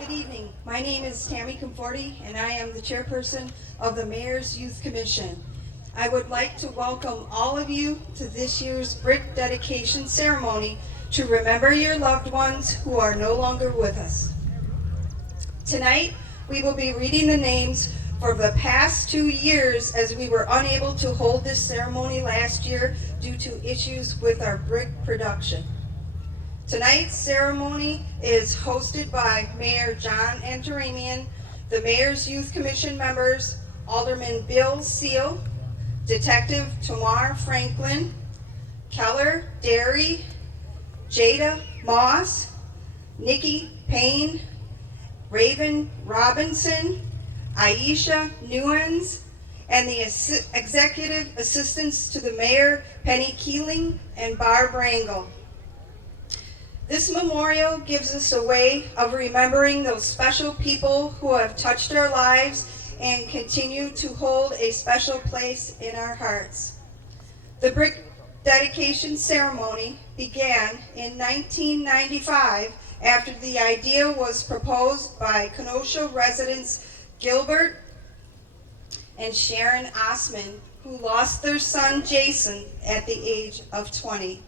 Good evening. My name is Tammy Conforti, and I am the chairperson of the Mayor's Youth Commission. I would like to welcome all of you to this year's brick dedication ceremony to remember your loved ones who are no longer with us. Tonight, we will be reading the names for the past 2 years as we were unable to hold this ceremony last year due to issues with our brick production. Tonight's ceremony is hosted by Mayor John Antaramian, the Mayor's Youth Commission members, Alderman Bill Seal, Detective Tamar Franklin, Keller Derry, Jada Moss, Nikki Payne, Raven Robinson, Aisha Newens, and the executive assistants to the mayor, Penny Keeling and Barb Rangel. This memorial gives us a way of remembering those special people who have touched our lives and continue to hold a special place in our hearts. The brick dedication ceremony began in 1995 after the idea was proposed by Kenosha residents Gilbert and Sharon Osman, who lost their son Jason at the age of 20.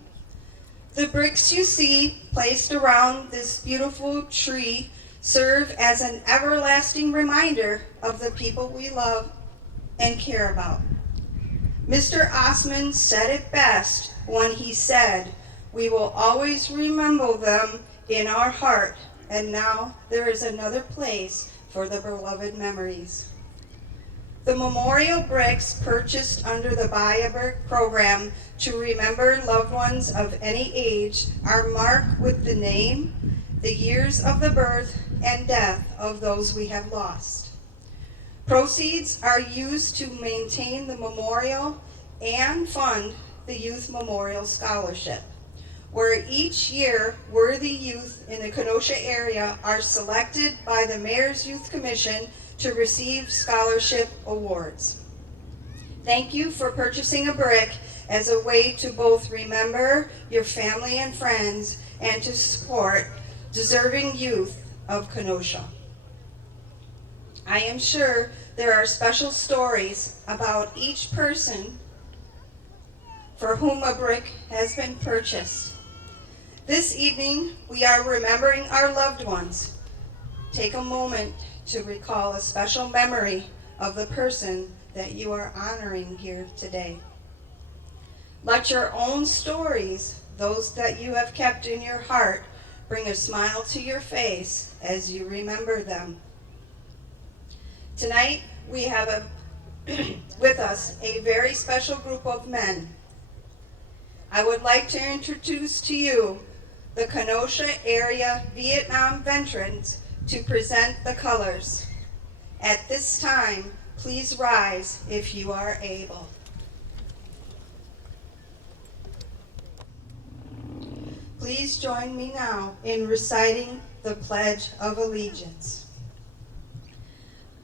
The bricks you see placed around this beautiful tree serve as an everlasting reminder of the people we love and care about. Mr. Osman said it best when he said, "We will always remember them in our heart, and now there is another place for the beloved memories." The memorial bricks purchased under the Buy a Brick program to remember loved ones of any age are marked with the name, the years of the birth and death of those we have lost. Proceeds are used to maintain the memorial and fund the Youth Memorial Scholarship, where each year worthy youth in the Kenosha area are selected by the Mayor's Youth Commission to receive scholarship awards. Thank you for purchasing a brick as a way to both remember your family and friends and to support deserving youth of Kenosha. I am sure there are special stories about each person for whom a brick has been purchased. This evening, we are remembering our loved ones. Take a moment to recall a special memory of the person that you are honoring here today. Let your own stories, those that you have kept in your heart, bring a smile to your face as you remember them. Tonight, we have with us a very special group of men. I would like to introduce to you the Kenosha area Vietnam veterans to present the colors. At this time, please rise if you are able. Please join me now in reciting the Pledge of Allegiance.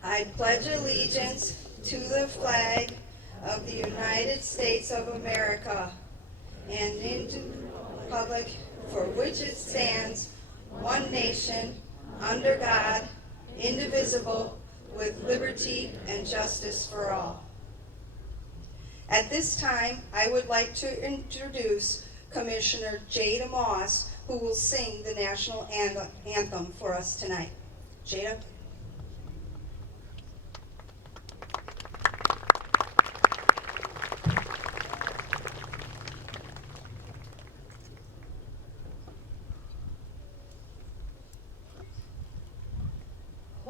I pledge allegiance to the flag of the United States of America and into the republic for which it stands, one nation, under God, indivisible, with liberty and justice for all. At this time, I would like to introduce Commissioner Jada Moss, who will sing the national anthem for us tonight. Jada?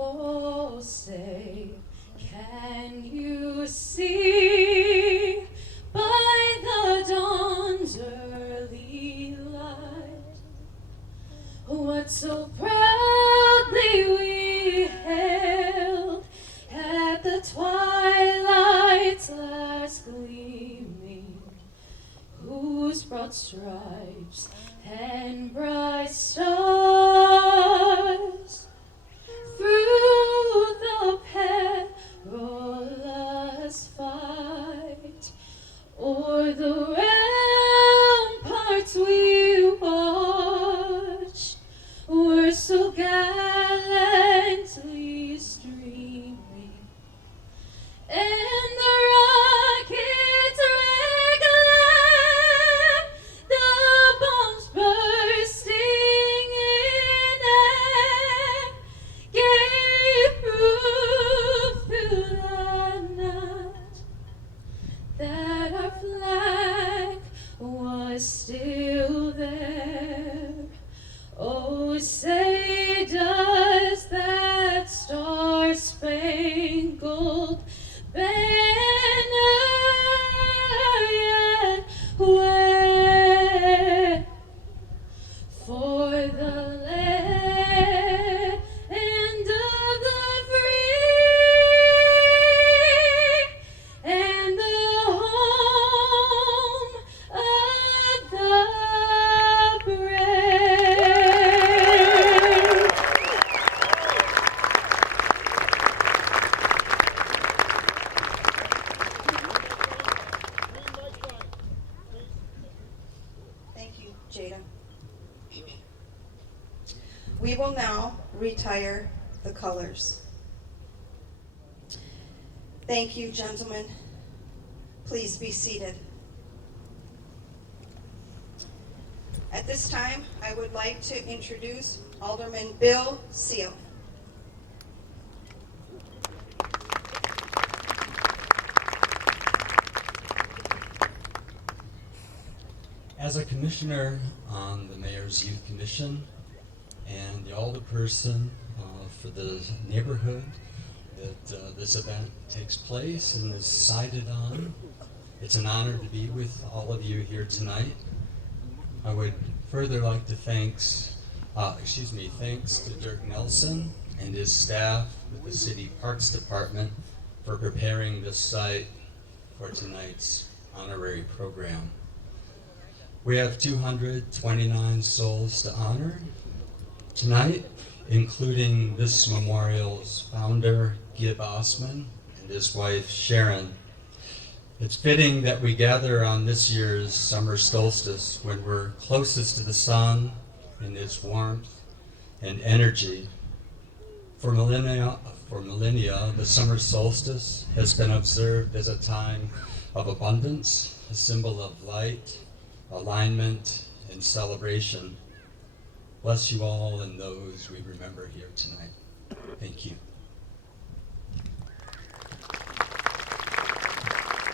Oh, say, can you see by the dawn's early light what so proudly we hailed at the twilight's last gleaming, whose broad stripes and bright stars through the perilous fight o'er the ramparts we watched were so gallant streaming, and the rockets regular, the bombs bursting in air, gave proof through the night that our flag was still there. Oh, say does that star-spangled banner yet wave for the land of the free and the home of the brave. Thank you, Jada. We will now retire the colors. Thank you, gentlemen. Please be seated. At this time, I would like to introduce Alderman Bill Seal. As a commissioner on the Mayor's Youth Commission and the alderperson for the neighborhood that this event takes place and is decided on, it's an honor to be with all of you here tonight. I would further like to thanks to Dirk Nelson and his staff with the City Parks Department for preparing this site for tonight's honorary program. We have 229 souls to honor tonight, including this memorial's founder, Gib Osman, and his wife, Sharon. It's fitting that we gather on this year's summer solstice when we're closest to the sun in its warmth and energy. For millennia, the summer solstice has been observed as a time of abundance, a symbol of light, alignment, and celebration. Bless you all and those we remember here tonight. Thank you.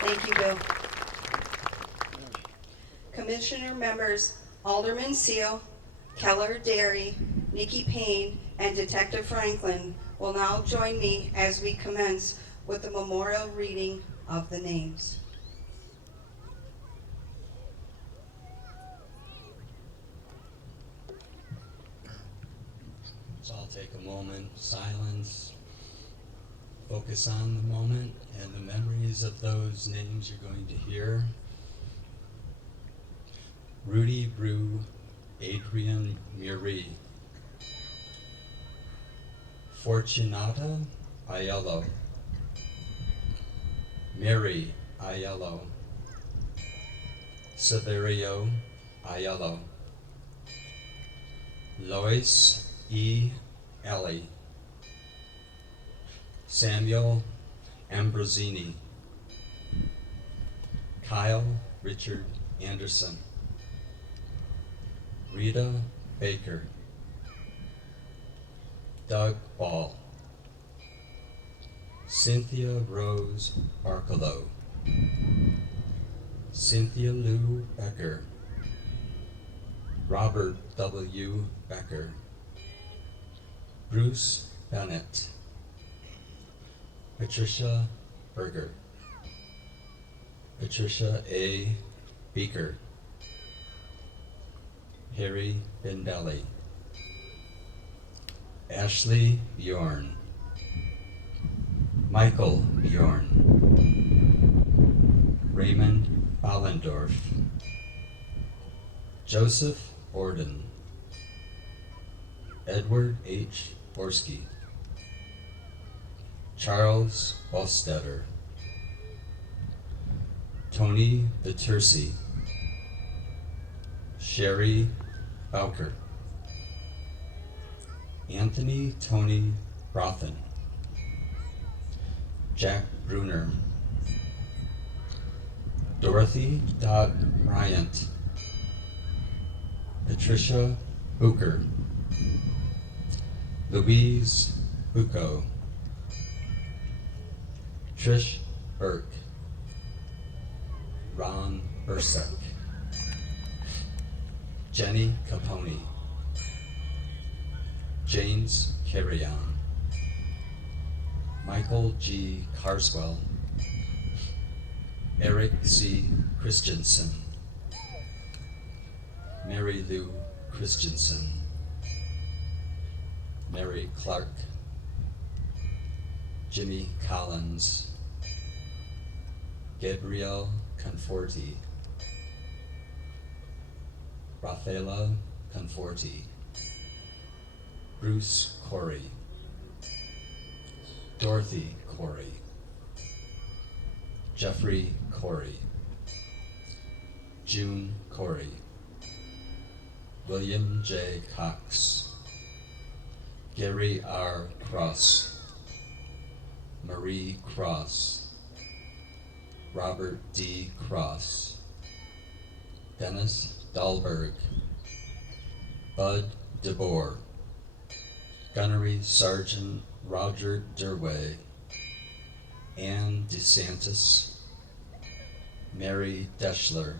Thank you, Bill. Commissioner members Alderman Seal, Keller Derry, Nikki Payne, and Detective Franklin will now join me as we commence with the memorial reading of the names. So I'll take a moment, silence, focus on the moment and the memories of those names you're going to hear. Rudy Brew, Adrian Muri. Fortunata Aiello. Mary Aiello. Severio Aiello. Lois E. Ellie. Samuel Ambrosini. Kyle Richard Anderson. Rita Baker. Doug Ball. Cynthia Rose Barcalow. Cynthia Lou Becker. Robert W. Becker. Bruce Bennett. Patricia Berger. Patricia A. Beaker. Harry Bendelli. Ashley Bjorn. Michael Bjorn. Raymond Ballendorf. Joseph Borden. Edward H. Borski. Charles Bostetter. Tony Vitersi. Sherry Bowker. Anthony Tony Rothen. Jack Bruner, Dorothy Dodd Bryant, Patricia Hooker, Louise Bucco, Trish Burke, Ron Bursak, Jenny Capone, James Carrion, Michael G. Carswell, Eric C. Christensen, Mary Lou Christensen, Mary Clark, Jimmy Collins, Gabrielle Conforti, Rafaela Conforti, Bruce Corey, Dorothy Corey, Jeffrey Corey, June Corey, William J. Cox, Gary R. Cross, Marie Cross, Robert D. Cross, Dennis Dahlberg, Bud DeBoer, Gunnery Sergeant Roger Derway, Ann DeSantis, Mary Deschler,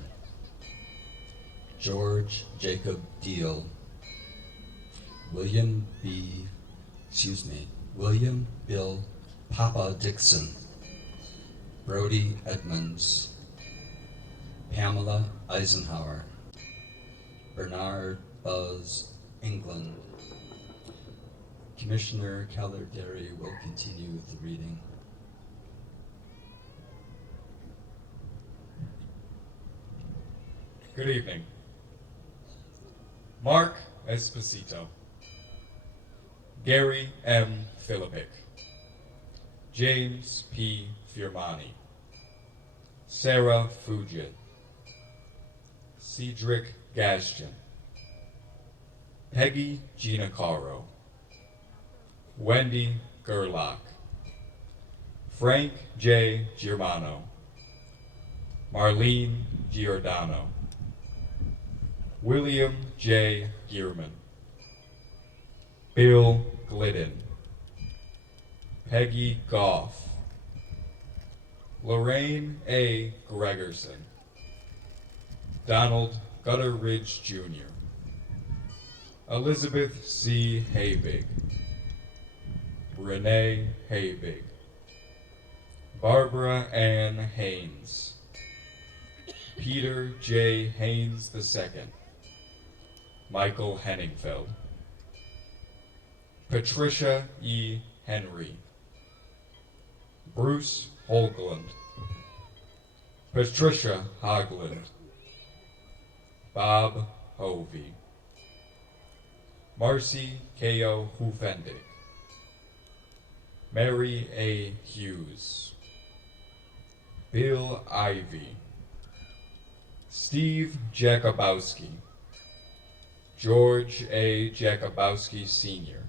George Jacob Deal, William Bill Papa Dixon, Brody Edmonds, Pamela Eisenhower, Bernard Buzz England. Commissioner Keller Derry will continue with the reading. Good evening. Mark Esposito, Gary M. Philippic, James P. Firmani, Sarah Fugit, Cedric Gashton, Peggy Ginacaro, Wendy Gerlach, Frank J. Germano, Marlene Giordano, William J. Gearman, Bill Glidden, Peggy Goff, Lorraine A. Gregerson, Donald Gutteridge Jr., Elizabeth C. Haybig, Renee Haybig, Barbara Ann Haynes, Peter J. Haynes II, Michael Henningfeld, Patricia E. Henry, Bruce Holgland, Patricia Hogland, Bob Hovey, Marcy K.O. Hufendig, Mary A. Hughes, Bill Ivy, Steve Jakubowski, George A. Jakubowski Sr.,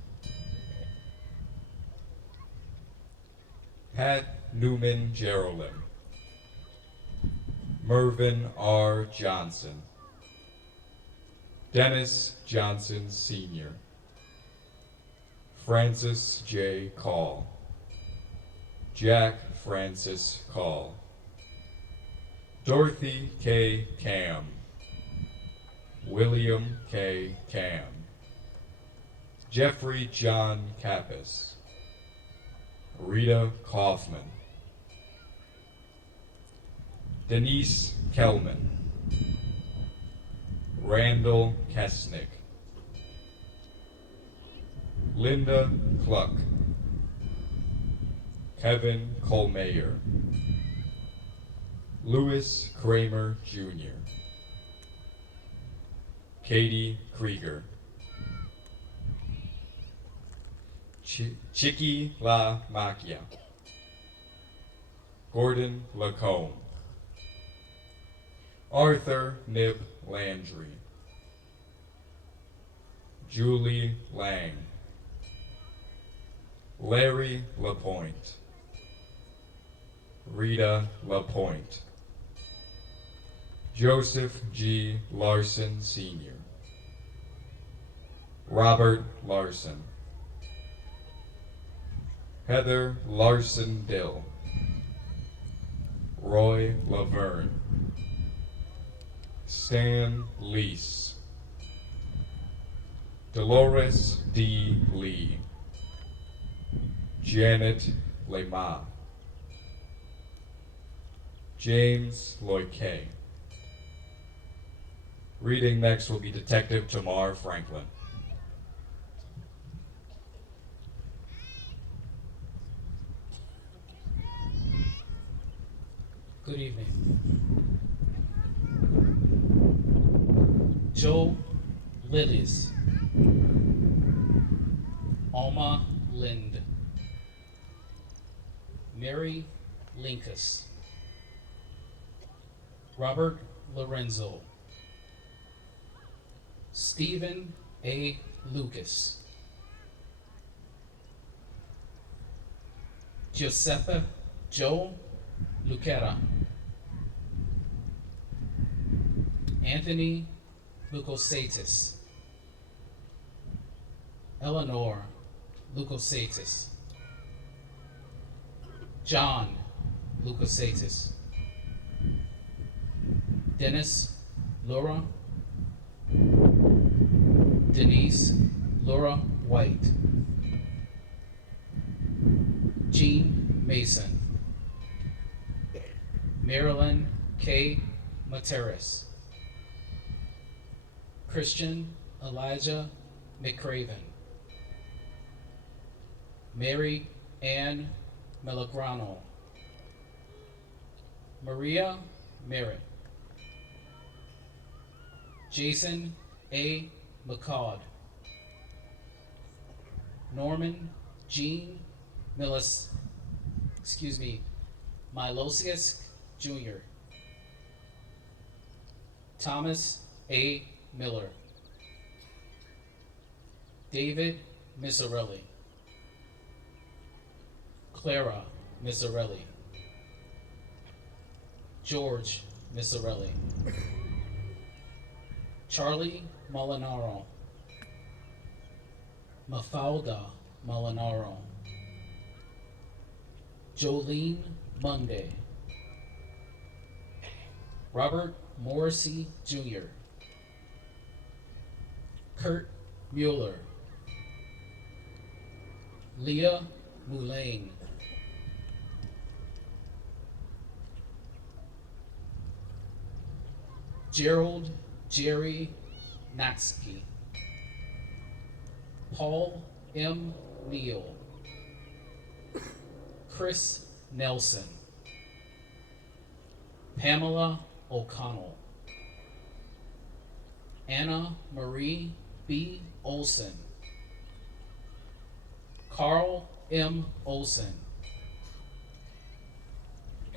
Pat Newman Geraldine, Mervyn R. Johnson, Dennis Johnson Sr., Francis J. Call, Jack Francis Call, Dorothy K. Cam, William K. Cam, Jeffrey John Kappas, Rita Kaufman, Denise Kelman, Randall Kesnick, Linda Cluck, Kevin Colmayer, Louis Kramer Jr., Katie Krieger, Chicky La Macchia, Gordon Lacombe, Arthur Nib Landry, Julie Lang, Larry Lapointe, Rita LaPointe. Joseph G. Larson Sr. Robert Larson. Heather Larson Dill. Roy Laverne. Stan Lease. Dolores D. Lee. Janet Lema. James Loike. Reading next will be Detective Tamar Franklin. Good evening. Joe Lillies. Alma Lind. Mary Linkus. Robert Lorenzo. Stephen A. Lucas. Giuseppe Joe Lucara. Anthony Lukosatis. Eleanor Lukosatis. John Lukosatis. Dennis Laura. Denise Laura White. Jean Mason. Marilyn K. Materis. Christian Elijah McCraven. Mary Ann Melagrano. Maria Merritt. Jason A. McCaud. Norman Jean Milosius Jr. Thomas A. Miller. David Misarelli. Clara Misarelli. George Misarelli. Charlie Molinaro. Mafalda Molinaro. Jolene Monday. Robert Morrissey Jr. Kurt Mueller. Leah Moulaine. Gerald Jerry Natsky. Paul M. Neal. Chris Nelson. Pamela O'Connell. Anna Marie B. Olson. Carl M. Olson.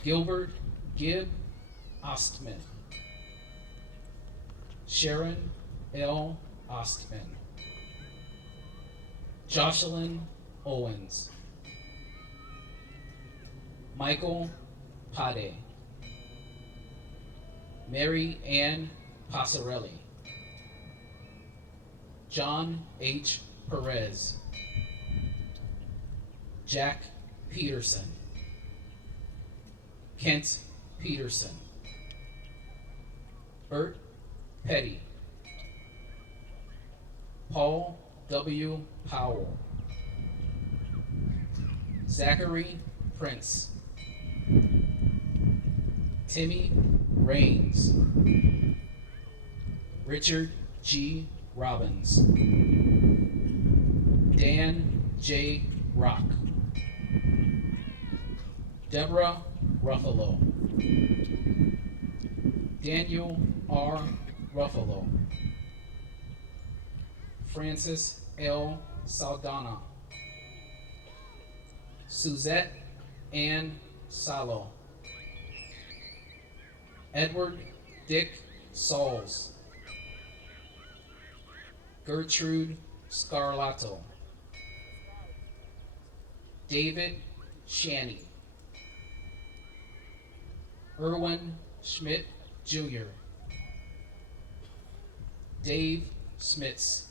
Gilbert Gibb Ostman. Sharon L. Ostman. Jocelyn Owens. Michael Pade. Mary Ann Passarelli. John H. Perez. Jack Peterson. Kent Peterson. Bert Petty. Paul W. Powell. Zachary Prince. Timmy Raines. Richard G. Robbins. Dan J. Rock. Deborah Ruffalo. Daniel R. Ruffalo. Francis L. Saldana. Suzette Ann Salo. Edward Dick Sauls. Gertrude Scarlato. David Shanny. Erwin Schmidt Jr., Dave Schmitz,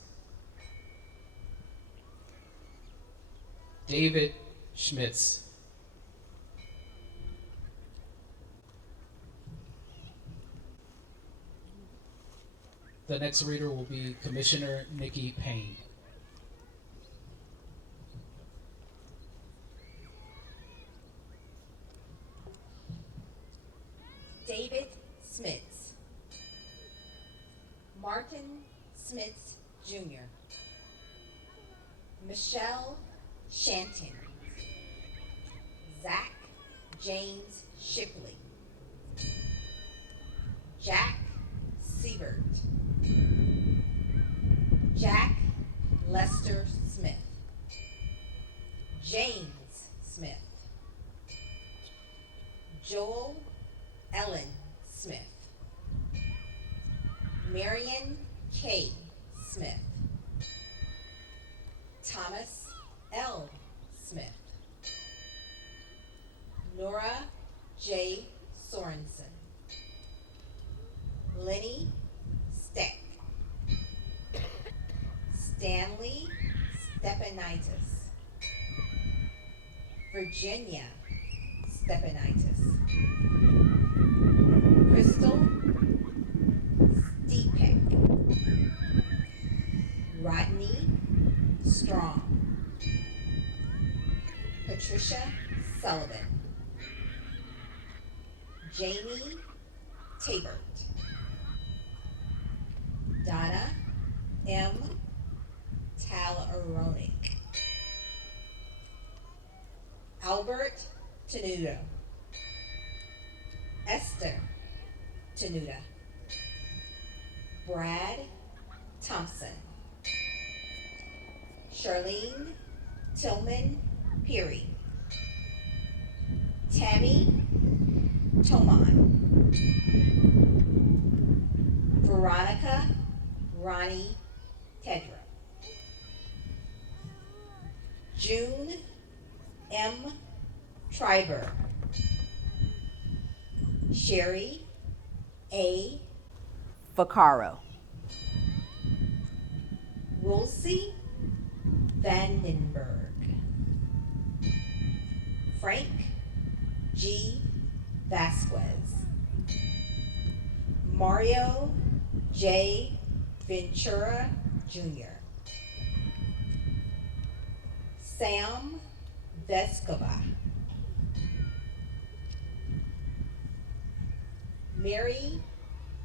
David Schmitz, the next reader will be Commissioner Nikki Payne. David Smits, Martin Smits Jr., Michelle Shanton, Zach James Shipley, Jack Siebert, Jack Lester Smith, James Smith, Joel Ellen Smith, Marion K. Smith, Thomas L. Smith, Nora J. Sorensen, Lenny Steck, Stanley Stepanitis, Virginia Stepanitis, Crystal Stepek, Rodney Strong, Patricia Sullivan, Jamie Tabert, Donna M. Talaronic, Albert Tenuta, Esther Tenuta, Brad Thompson, Charlene Tillman Peary, Tammy Toman, Veronica Ronnie Tedra, June M. Triber, Sherry A. Vaccaro, Woolsey Vandenberg, Frank G. Vasquez, Mario J. Ventura Jr., Sam Vescova, Mary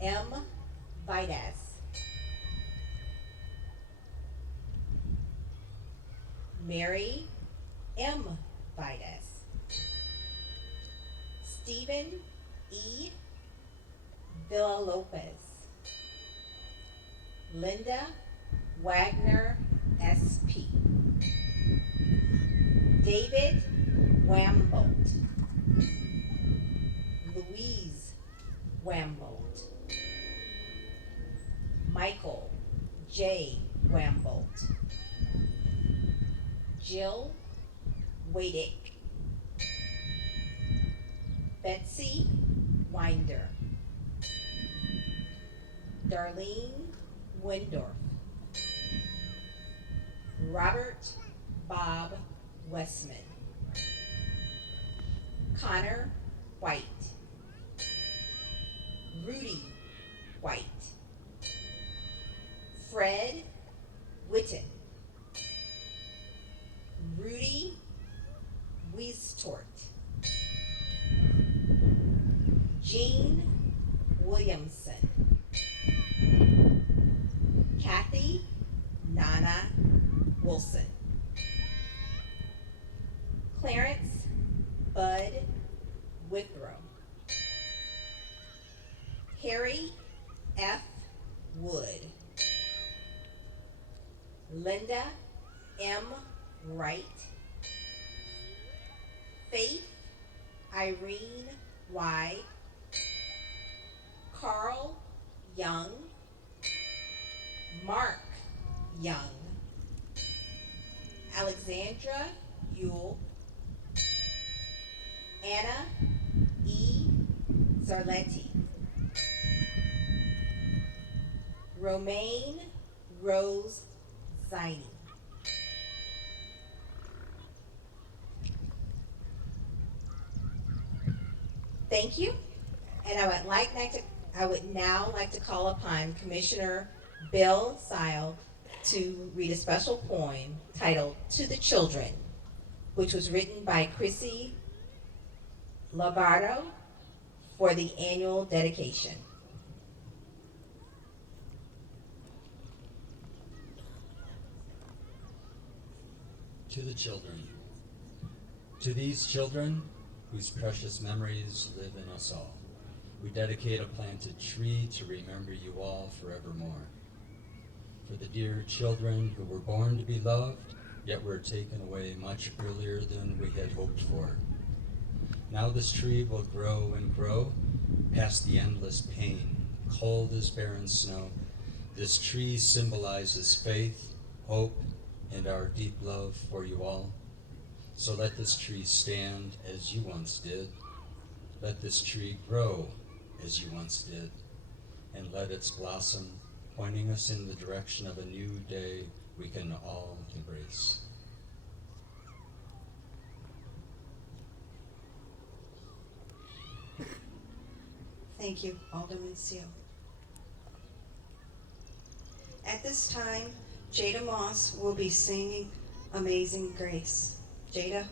M. Vidas, Mary M. Vidas, Stephen E. Villalopez, Linda Wagner SP, David Wambolt, Louise Wambolt, Michael J. Wambolt, Jill Wadick, Betsy Winder, Darlene Windorf, Robert Bob Westman, Connor White, Rudy White, Fred Witten, Rudy Wiestort, Jean Williamson, Kathy Nana Wilson, Clarence Bud Withrow, Harry F. Wood, Linda M. Wright, Faith Irene Y, Carl Young, Mark Young, Alexandra Yule, Anna E. Zarletti. Romaine Rose Ziny. Thank you. And I would now like to call upon Commissioner Bill Sile to read a special poem titled To the Children, which was written by Chrissy Labardo for the annual dedication. To the children. To these children, whose precious memories live in us all, we dedicate a planted tree to remember you all forevermore. For the dear children who were born to be loved, yet were taken away much earlier than we had hoped for. Now this tree will grow and grow past the endless pain, cold as barren snow. This tree symbolizes faith, hope, and our deep love for you all. So let this tree stand as you once did. Let this tree grow as you once did. And let its blossom pointing us in the direction of a new day we can all embrace. Thank you, Alderman Seal. At this time, Jada Moss will be singing Amazing Grace. Jada?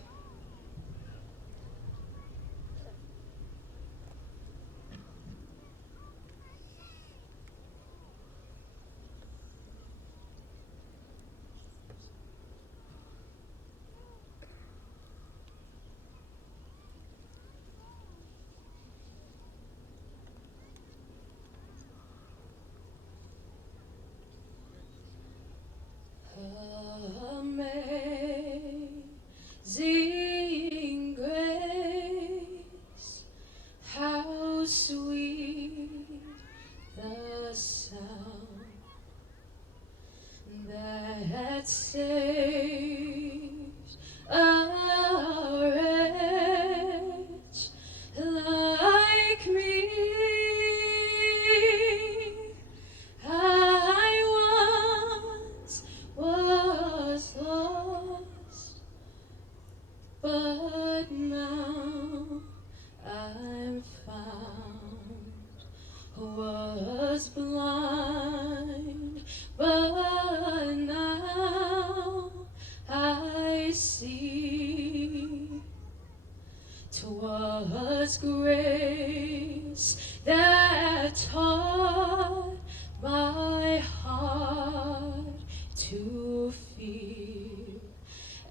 Amazing grace, how sweet the sound that saves a wretch like me. I once was lost, but now I'm found. Was blind, but now I see. 'Twas grace that taught my heart to fear,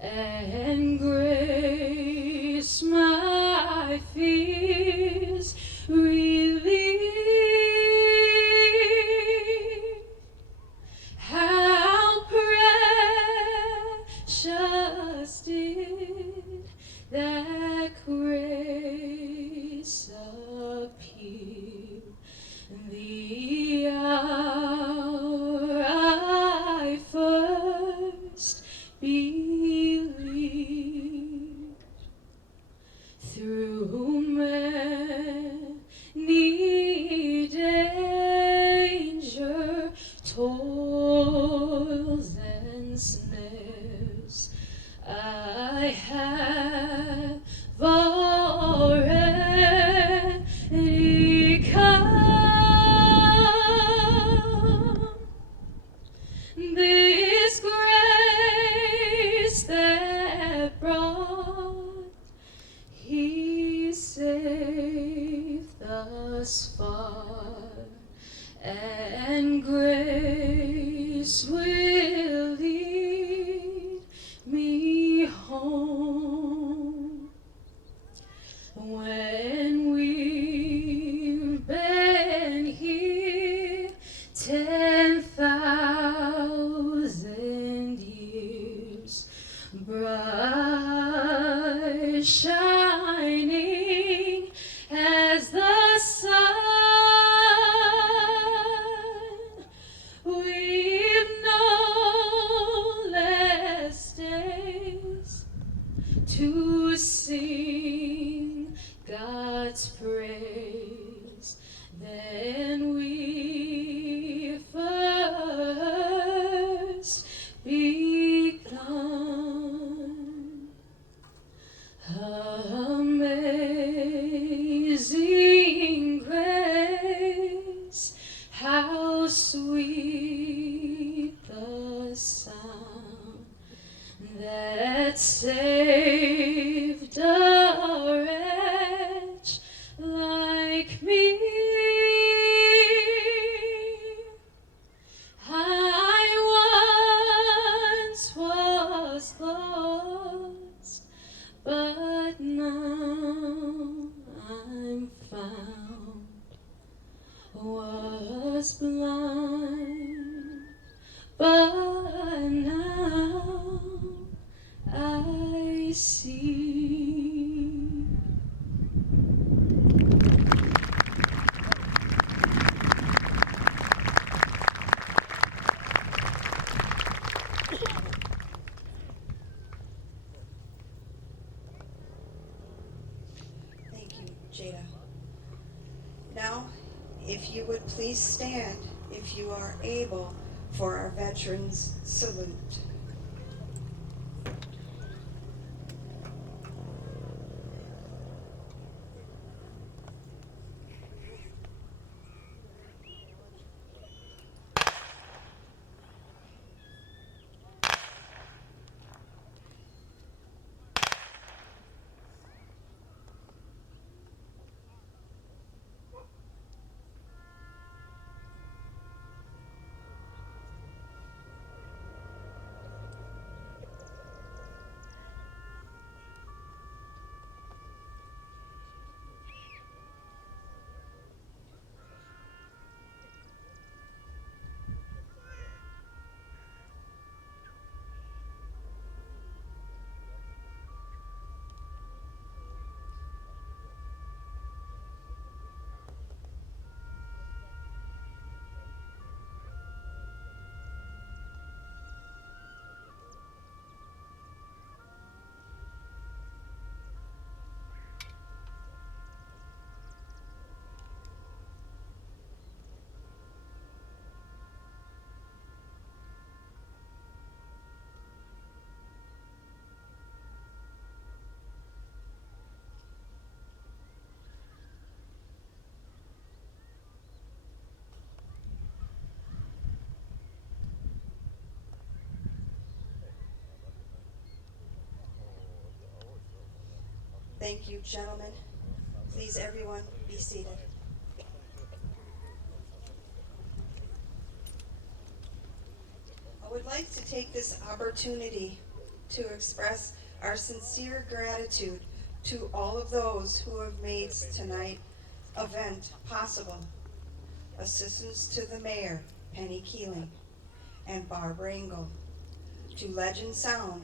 and grace my fears relieved. How precious did that grace appear, the hour I first believed. Through many danger, toils and snares, I have already come. This grace that brought, He saved thus far, and grace will lead me home. When we've been here 10,000 years, bright shining as the sun, Amazing grace, how sweet the sound that saved a wretch like me. I once was lost, but now I'm found. Was blind, but now I see. Thank you, Jada. Now, if you would please stand, if you are able, for our veterans salute. Thank you, gentlemen. Please, everyone, be seated. I would like to take this opportunity to express our sincere gratitude to all of those who have made tonight's event possible. Assistance to the mayor, Penny Keeling, and Barbara Engel. To Legend Sound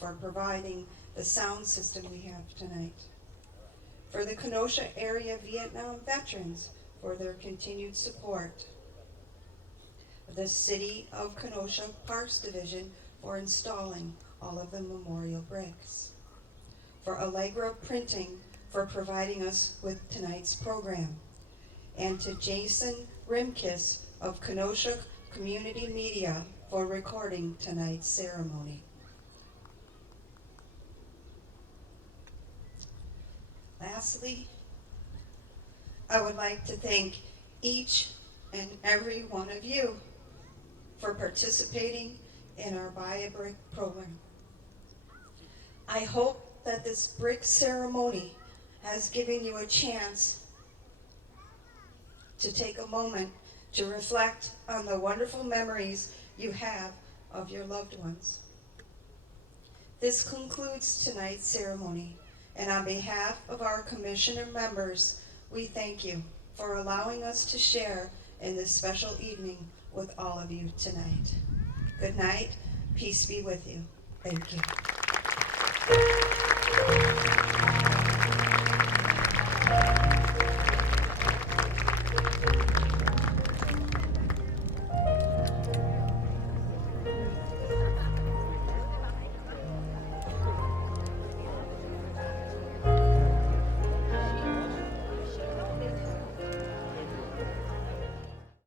for providing the sound system we have tonight. For the Kenosha area Vietnam veterans for their continued support. The City of Kenosha Parks Division for installing all of the memorial bricks. For Allegra Printing for providing us with tonight's program. And to Jason Rimkiss of Kenosha Community Media for recording tonight's ceremony. Lastly, I would like to thank each and every one of you for participating in our Buy a Brick program. I hope that this brick ceremony has given you a chance to take a moment to reflect on the wonderful memories you have of your loved ones. This concludes tonight's ceremony, and on behalf of our commissioner members, we thank you for allowing us to share in this special evening with all of you tonight. Good night. Peace be with you. Thank you.